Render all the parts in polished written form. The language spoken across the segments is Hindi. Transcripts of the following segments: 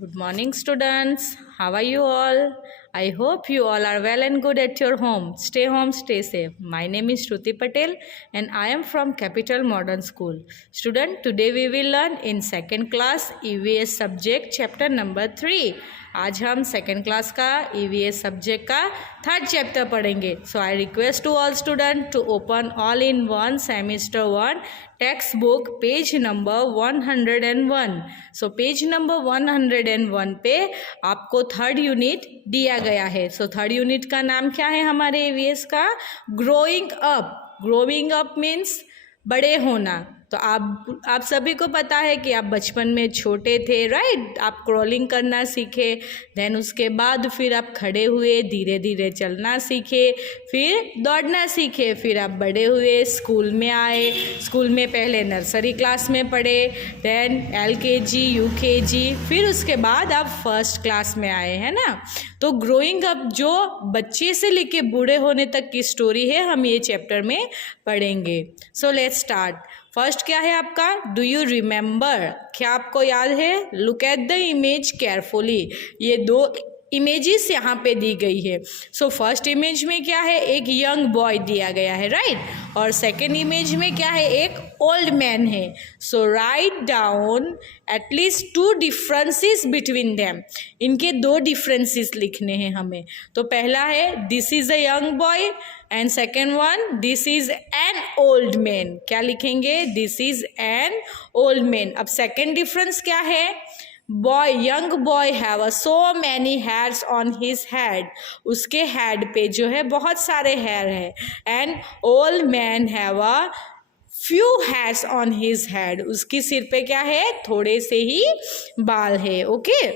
Good morning, students. How are you all? I hope you all are well and good at your home. Home, stay safe. My name is Shruti Patel and I am from Capital Modern School. Student, today we will learn in second class EVS subject chapter number 3. आज हम सेकेंड क्लास का EVS सब्जेक्ट का थर्ड चैप्टर पढ़ेंगे. So I request to all student to open all in one semester 1 text book page number 101. So page number 101 पे आपको थर्ड यूनिट दिया गया है. सो थर्ड यूनिट का नाम क्या है हमारे EVS का? Growing up. Growing up means बड़े होना. तो आप सभी को पता है कि आप बचपन में छोटे थे, राइट? आप क्रॉलिंग करना सीखे, देन उसके बाद फिर आप खड़े हुए, धीरे धीरे चलना सीखे, फिर दौड़ना सीखे, फिर आप बड़े हुए, स्कूल में आए. स्कूल में पहले नर्सरी क्लास में पढ़े, देन LKG UKG, फिर उसके बाद आप फर्स्ट क्लास में आए, है ना? तो ग्रोइंग अप जो बच्चे से लेके बूढ़े होने तक की स्टोरी है, हम ये चैप्टर में पढ़ेंगे. So let's start. फर्स्ट क्या है आपका? Do you remember? क्या आपको याद है? Look at the image carefully. ये दो इमेजेस यहाँ पे दी गई है. सो फर्स्ट इमेज में क्या है? एक यंग बॉय दिया गया है, राइट? और सेकेंड इमेज में क्या है? एक ओल्ड मैन है. So write down at least 2 differences between them. इनके 2 डिफरेंसेस लिखने हैं हमें. तो पहला है this is a young boy and second one this is an old man. क्या लिखेंगे? This is an old man. अब सेकेंड डिफरेंस क्या है? Boy, young boy have so many hairs on his head. उसके हेड पे जो है बहुत सारे हेयर है. And old man have a few hairs on his head. उसकी सिर पे क्या है? थोड़े से ही बाल है. Okay,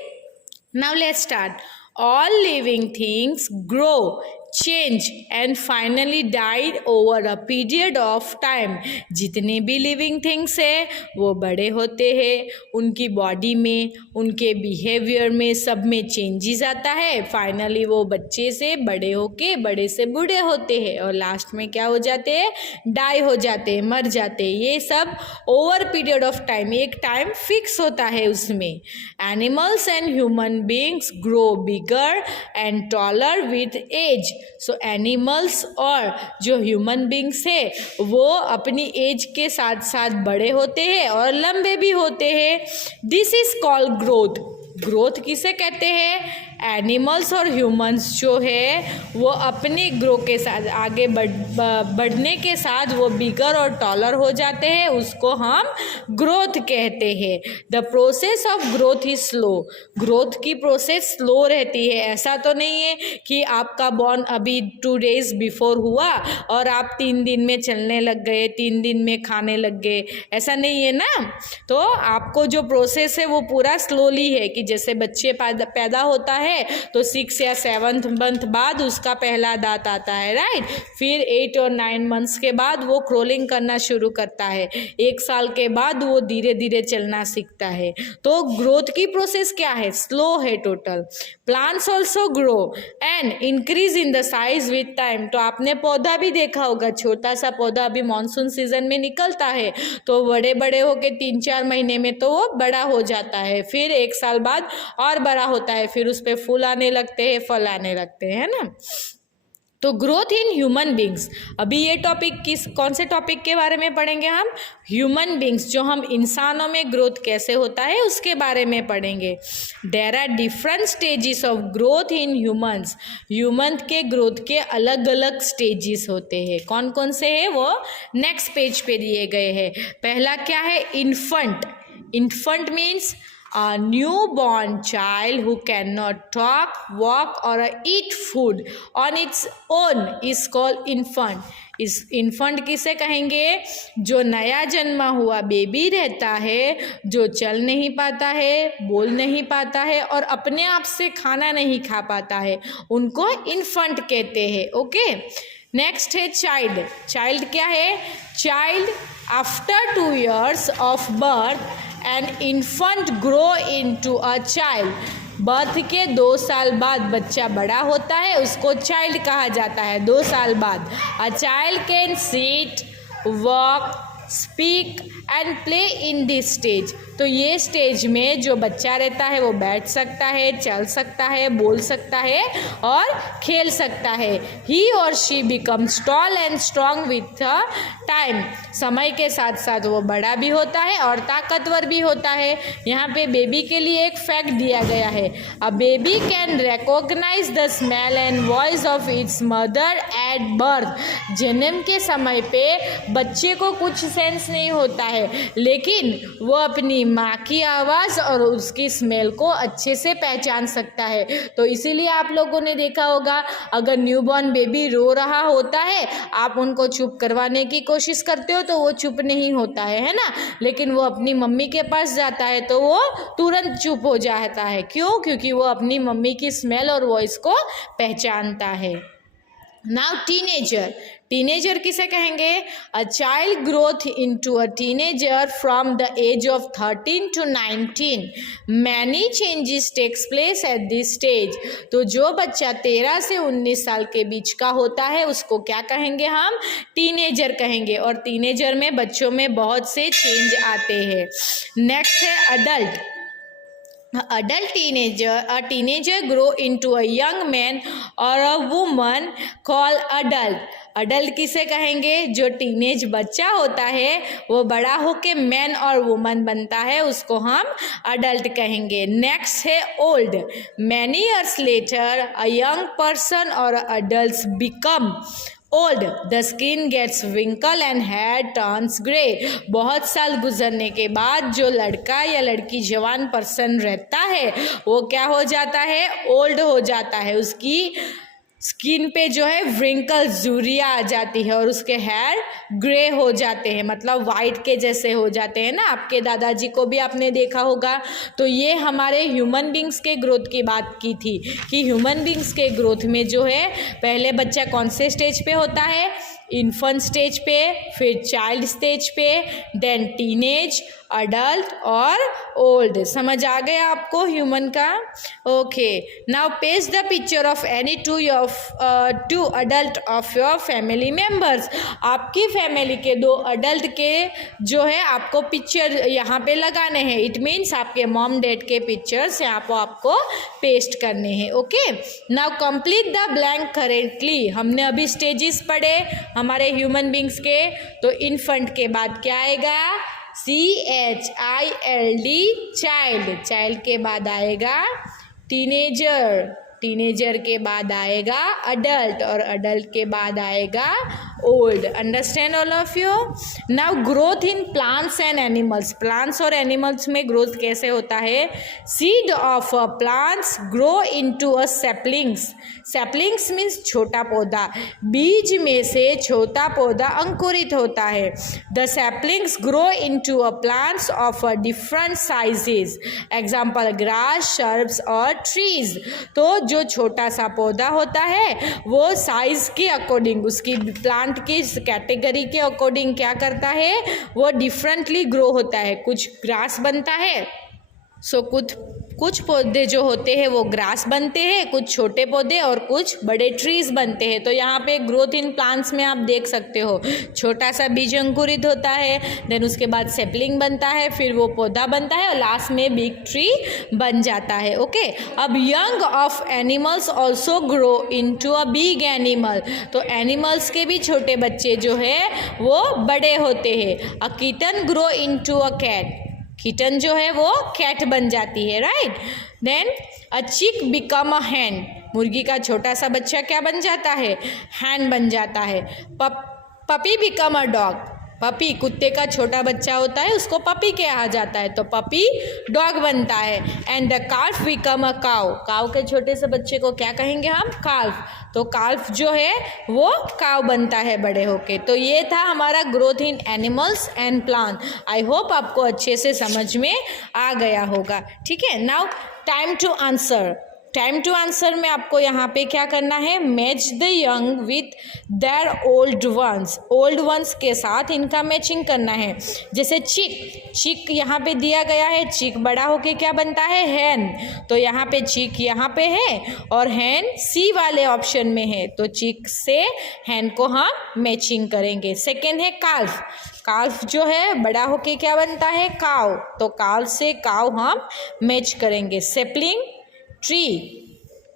now let's start. All living things grow, change and finally died over a period of time. जितने भी लिविंग थिंग्स है वो बड़े होते हैं, उनकी बॉडी में, उनके बिहेवियर में, सब में चेंजेस आता है. फाइनली वो बच्चे से बड़े होके बड़े से बूढ़े होते हैं और लास्ट में क्या हो जाते हैं? डाई हो जाते हैं, मर जाते हैं. ये सब ओवर पीरियड ऑफ टाइम, एक टाइम फिक्स होता है उसमें. Animals and human beings grow bigger and taller with age. So animals और जो ह्यूमन बींग्स है वो अपनी एज के साथ साथ बड़े होते हैं और लंबे भी होते हैं. This is called growth. Growth किसे कहते हैं? एनिमल्स और ह्यूमंस जो है वो अपने ग्रो के साथ आगे बढ़ने के साथ वो बिगर और टॉलर हो जाते हैं. उसको हम ग्रोथ कहते हैं. The process of growth is slow. Growth की प्रोसेस स्लो रहती है. ऐसा तो नहीं है कि आपका बॉर्न अभी 2 days बिफोर हुआ और आप 3 दिन में चलने लग गए, 3 दिन में खाने लग गए. ऐसा नहीं है ना. तो आपको जो प्रोसेस है वो पूरा स्लोली है. कि जैसे बच्चे पैदा होता है तो 6 या 7 मंथ बाद उसका पहला दांत आता है, राइट? फिर 8 और 9 मंथ्स के बाद वो क्रोलिंग करना शुरू करता है. 1 साल के बाद वो धीरे धीरे चलना सीखता है. तो ग्रोथ की प्रोसेस क्या है? स्लो है total. Plants also grow and increase in the size with time. तो आपने पौधा भी देखा होगा, छोटा सा पौधा अभी मानसून सीजन में निकलता है तो बड़े बड़े होके 3-4 महीने में तो वो बड़ा हो जाता है. फिर 1 साल बाद और बड़ा होता है, फिर उस पे फूल आने लगते हैं, फल आने लगते हैं, है ना? तो ग्रोथ इन ह्यूमन बींग्स. अभी ये टॉपिक कौन से टॉपिक के बारे में पढ़ेंगे हम? ह्यूमन बींग्स, जो हम इंसानों में ग्रोथ कैसे होता है उसके बारे में पढ़ेंगे. There are different stages of growth in humans. Human के ग्रोथ के अलग अलग स्टेजेस होते हैं. कौन कौन से हैं वो नेक्स्ट पेज पे दिए गए हैं. पहला क्या है? Infant. Infant means a newborn child who cannot talk, walk or eat food on its own is called infant. इस इन्फंट किसे कहेंगे? जो नया जन्मा हुआ बेबी रहता है, जो चल नहीं पाता है, बोल नहीं पाता है और अपने आप से खाना नहीं खा पाता है, उनको इन्फंट कहते हैं. ओके, नेक्स्ट है चाइल्ड. चाइल्ड क्या है? Child after 2 years of birth an infant grow into a child. Birth के 2 साल बाद बच्चा बड़ा होता है, उसको चाइल्ड कहा जाता है. 2 साल बाद अ child can sit, walk, speak and play in this stage. तो ये स्टेज में जो बच्चा रहता है वो बैठ सकता है, चल सकता है, बोल सकता है और खेल सकता है। ही और she becomes tall and strong with time. समय के साथ साथ वो बड़ा भी होता है और ताकतवर भी होता है। यहाँ पे बेबी के लिए एक फैक्ट दिया गया है, a baby can recognise the smell and voice of its mother at birth. जन्म के समय पे बच्चे को कुछ सेंस नहीं होता है, लेकिन वो अपनी माँ की आवाज़ और उसकी स्मेल को अच्छे से पहचान सकता है। तो इसीलिए आप लोगों ने देखा होगा, अगर न्यूबॉर्न बेबी रो रहा होता है, आप उनको चुप करवाने की कोशिश करते हो तो वो चुप नहीं होता है ना, लेकिन वो अपनी मम्मी के पास जाता है तो वो तुरंत चुप हो जाता है। क्यों? क्योंकि वो अपनी मम्मी की स्मेल और वॉइस को पहचानता है। Now teenager. टीनेजर किसे कहेंगे? A child growth into a teenager from the age of 13 to 19। Many changes takes place at this stage. तो जो बच्चा 13 से 19 साल के बीच का होता है उसको क्या कहेंगे? हम टीनेजर कहेंगे। और टीनेजर में बच्चों में बहुत से चेंज आते हैं। नेक्स्ट है adult. Adult teenager, a teenager grow into a young man or a woman called adult। Adult किसे कहेंगे? जो टीनेज बच्चा होता है वो बड़ा होके मैन और वुमन बनता है, उसको हम अडल्ट कहेंगे। नेक्स्ट है old. Many years later a young person और adult become old, the skin gets wrinkle and hair turns grey. बहुत साल गुजरने के बाद जो लड़का या लड़की जवान पर्सन रहता है वो क्या हो जाता है? ओल्ड हो जाता है। उसकी स्किन पे जो है व्रिंकल्स, झुर्रियाँ आ जाती है और उसके हेयर ग्रे हो जाते हैं, मतलब वाइट के जैसे हो जाते हैं ना। आपके दादाजी को भी आपने देखा होगा। तो ये हमारे ह्यूमन बींग्स के ग्रोथ की बात की थी कि ह्यूमन बींग्स के ग्रोथ में जो है पहले बच्चा कौन से स्टेज पे होता है? इन्फेंट स्टेज पे, फिर चाइल्ड स्टेज पे, देन टीनेज, अडल्ट और ओल्ड। समझ आ गया आपको ह्यूमन का? Okay, now paste the picture of any two adult of your family members. आपकी फैमिली के 2 अडल्ट के जो है आपको पिक्चर यहाँ पे लगाने हैं। इट मीन्स आपके मॉम डैड के पिक्चर्स यहाँ पर आपको पेस्ट करने हैं। Okay, now complete the blank correctly. हमने अभी स्टेजेस पढ़े हमारे ह्यूमन बींग्स के। तो इन्फेंट के बाद क्या आएगा? CHILD, child. चाइल्ड के बाद आएगा टीनेजर। टीनेजर के बाद आएगा अडल्ट और अडल्ट के बाद आएगा old. Understand all of you? Now growth in plants and animals. Plants और एनिमल्स में ग्रोथ कैसे होता है? Seed of a plants grow into a saplings. Saplings means छोटा पौधा। बीज में से छोटा पौधा अंकुरित होता है। The saplings grow into a plants of a different sizes. Example grass, shrubs और ट्रीज। तो जो छोटा सा पौधा होता है वो साइज के अकॉर्डिंग, उसकी प्लांट की कैटेगरी के अकॉर्डिंग क्या करता है? वो डिफरेंटली ग्रो होता है। कुछ ग्रास बनता है, सो कुछ पौधे जो होते हैं वो ग्रास बनते हैं, कुछ छोटे पौधे और कुछ बड़े ट्रीज बनते हैं। तो यहाँ पे ग्रोथ इन प्लांट्स में आप देख सकते हो, छोटा सा बीज अंकुरित होता है, देन उसके बाद सेपलिंग बनता है, फिर वो पौधा बनता है और लास्ट में बिग ट्री बन जाता है। ओके, अब young of animals also grow into a big animal. तो एनिमल्स के भी छोटे बच्चे जो है वो बड़े होते हैं। A kitten grow into a cat. Kitten जो है वो कैट बन जाती है, राइट। देन अ चिक बिकम अ हैन। मुर्गी का छोटा सा बच्चा क्या बन जाता है? हैन बन जाता है। Puppy become a dog. Puppy कुत्ते का छोटा बच्चा होता है, उसको पपी कहा जाता है, तो पपी डॉग बनता है। एंड द काल्फ बिकम अ काव। काव के छोटे से बच्चे को क्या कहेंगे हम? काल्फ। तो काल्फ जो है वो काव बनता है बड़े होके। तो ये था हमारा growth in animals and plant. I hope आपको अच्छे से समझ में आ गया होगा। ठीक है, now time to answer. Time to answer में आपको यहाँ पे क्या करना है? Match the young with their old ones. Old ones के साथ इनका मैचिंग करना है। जैसे चिक, चिक यहाँ पे दिया गया है, चिक बड़ा होके क्या बनता है? हैन। तो यहाँ पे चिक यहाँ पे है और हैन सी वाले ऑप्शन में है, तो चिक से हैन को हम मैचिंग करेंगे। सेकेंड है काल्फ। काल्फ जो है बड़ा होके क्या बनता है, काव, तो काव से काव हम मैच करेंगे, sapling tree.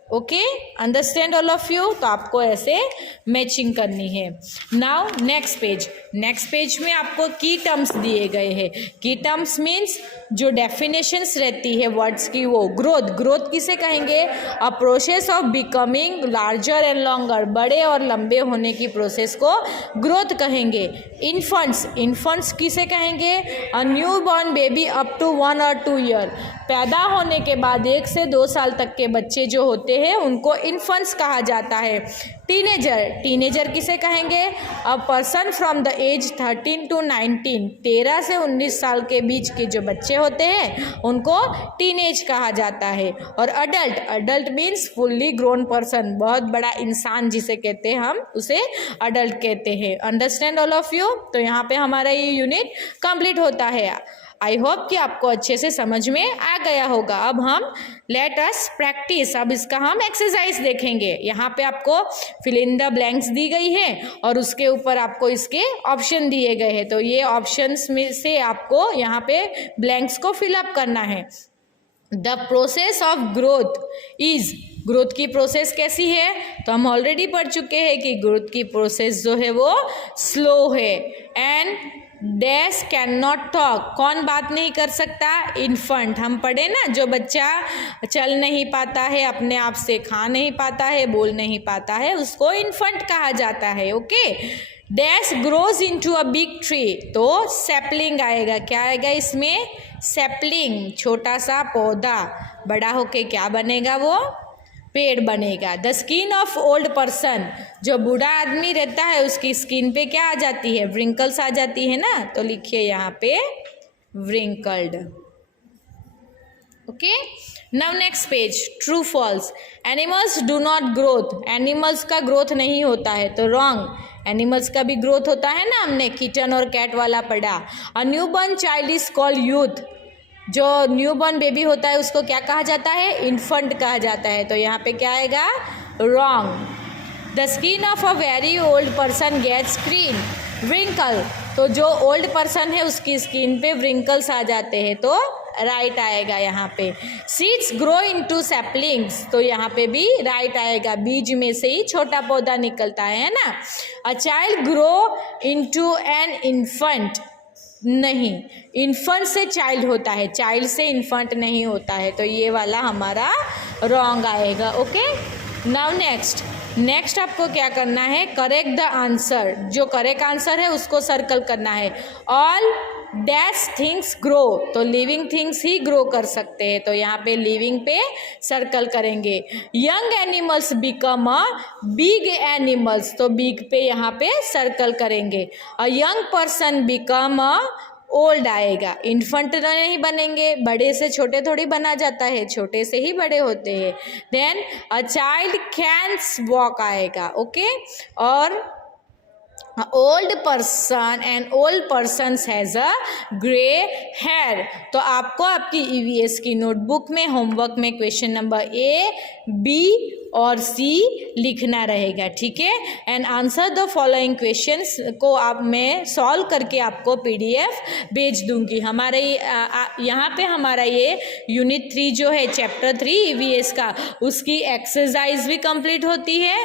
Okay, understand all of you. तो आपको ऐसे मैचिंग करनी है। नाउ नेक्स्ट पेज में आपको की टर्म्स दिए गए हैं। की टर्म्स मीन्स जो डेफिनेशंस रहती है वर्ड्स की, वो ग्रोथ किसे कहेंगे, a process of becoming larger and longer, बड़े और लंबे होने की प्रोसेस को ग्रोथ कहेंगे। इन्फेंट्स किसे कहेंगे, a new born baby up to 1 और 2 ईयर, पैदा होने के बाद 1 से 2 साल तक के बच्चे जो होते हैं उनको इन्फेंट्स कहा जाता है। टीनेजर किसे कहेंगे, a person from the age 13 to 19, 13 से 19 साल के बीच के जो बच्चे होते हैं उनको टीनेज कहा जाता है। और adult means fully grown person, बहुत बड़ा इंसान जिसे कहते हैं हम उसे अडल्ट कहते हैं। Understand all of you. तो यहाँ पे हमारा ये यूनिट कंप्लीट होता है। आई होप कि आपको अच्छे से समझ में आ गया होगा। अब हम लेट अस प्रैक्टिस, अब इसका हम एक्सरसाइज देखेंगे। यहाँ पे आपको फिल इन द ब्लैंक्स दी गई है और उसके ऊपर आपको इसके ऑप्शन दिए गए हैं। तो ये ऑप्शंस में से आपको यहाँ पे ब्लैंक्स को फिलअप करना है। द प्रोसेस ऑफ ग्रोथ की प्रोसेस कैसी है, तो हम ऑलरेडी पढ़ चुके हैं कि ग्रोथ की प्रोसेस जो है वो स्लो है। And dash can not talk, कौन बात नहीं कर सकता, इन्फेंट, हम पढ़े ना, जो बच्चा चल नहीं पाता है, अपने आप से खा नहीं पाता है, बोल नहीं पाता है, उसको इन्फेंट कहा जाता है। Okay, dash grows into a big tree, तो सैपलिंग आएगा। क्या आएगा इसमें, सैपलिंग, छोटा सा पौधा, बड़ा होके क्या बनेगा, वो पेड़ बनेगा। The skin of old person, जो बूढ़ा आदमी रहता है उसकी स्किन पे क्या आ जाती है, व्रिंकल्स आ जाती है ना, तो लिखिए यहाँ पे wrinkled. Okay, now next page, true false. Animals do not growth, animals का ग्रोथ नहीं होता है, तो रॉन्ग। एनिमल्स का भी ग्रोथ होता है ना, हमने किटन और कैट वाला पढ़ा। अ new born child is called youth, जो न्यू बॉर्न बेबी होता है उसको क्या कहा जाता है, इन्फेंट कहा जाता है, तो यहाँ पे क्या आएगा, wrong. The skin of a very old person gets green wrinkle, तो जो ओल्ड पर्सन है उसकी स्किन पे व्रिंकल्स आ जाते हैं, तो राइट आएगा यहाँ पे। सीड्स ग्रो इनटू सैपलिंग्स, तो यहाँ पे भी राइट आएगा, बीज में से ही छोटा पौधा निकलता है ना। A child grow into an infant, नहीं, इन्फेंट से चाइल्ड होता है, चाइल्ड से इन्फेंट नहीं होता है, तो ये वाला हमारा रॉन्ग आएगा। ओके, नाउ नेक्स्ट आपको क्या करना है, करेक्ट द आंसर, जो करेक्ट आंसर है उसको सर्कल करना है। ऑल डैश थिंग्स ग्रो, तो लिविंग थिंग्स ही ग्रो कर सकते हैं, तो यहाँ पे लिविंग पे सर्कल करेंगे। Young animals become a big animals, तो बिग पे यहाँ पे सर्कल करेंगे। अ young person become a old आएगा, इन्फेंट नहीं बनेंगे, बड़े से छोटे थोड़ी बना जाता है, छोटे से ही बड़े होते हैं। Then a child can walk आएगा। ओके, और old person and old person has a grey hair, तो आपको आपकी ईवीएस की नोटबुक में होमवर्क में क्वेश्चन नंबर A, B और C लिखना रहेगा, ठीक है। And answer the following questions को आप मैं सॉल्व करके आपको PDF भेज दूंगी। हमारे यहाँ पे हमारा ये यूनिट 3 जो है, चैप्टर 3 EVS का, उसकी एक्सरसाइज भी कंप्लीट होती है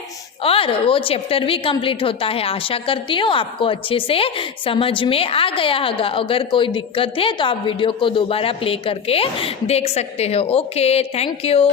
और वो चैप्टर भी कंप्लीट होता है। आशा करती हूँ आपको अच्छे से समझ में आ गया होगा। अगर कोई दिक्कत है तो आप वीडियो को दोबारा प्ले करके देख सकते हो। Okay, thank you.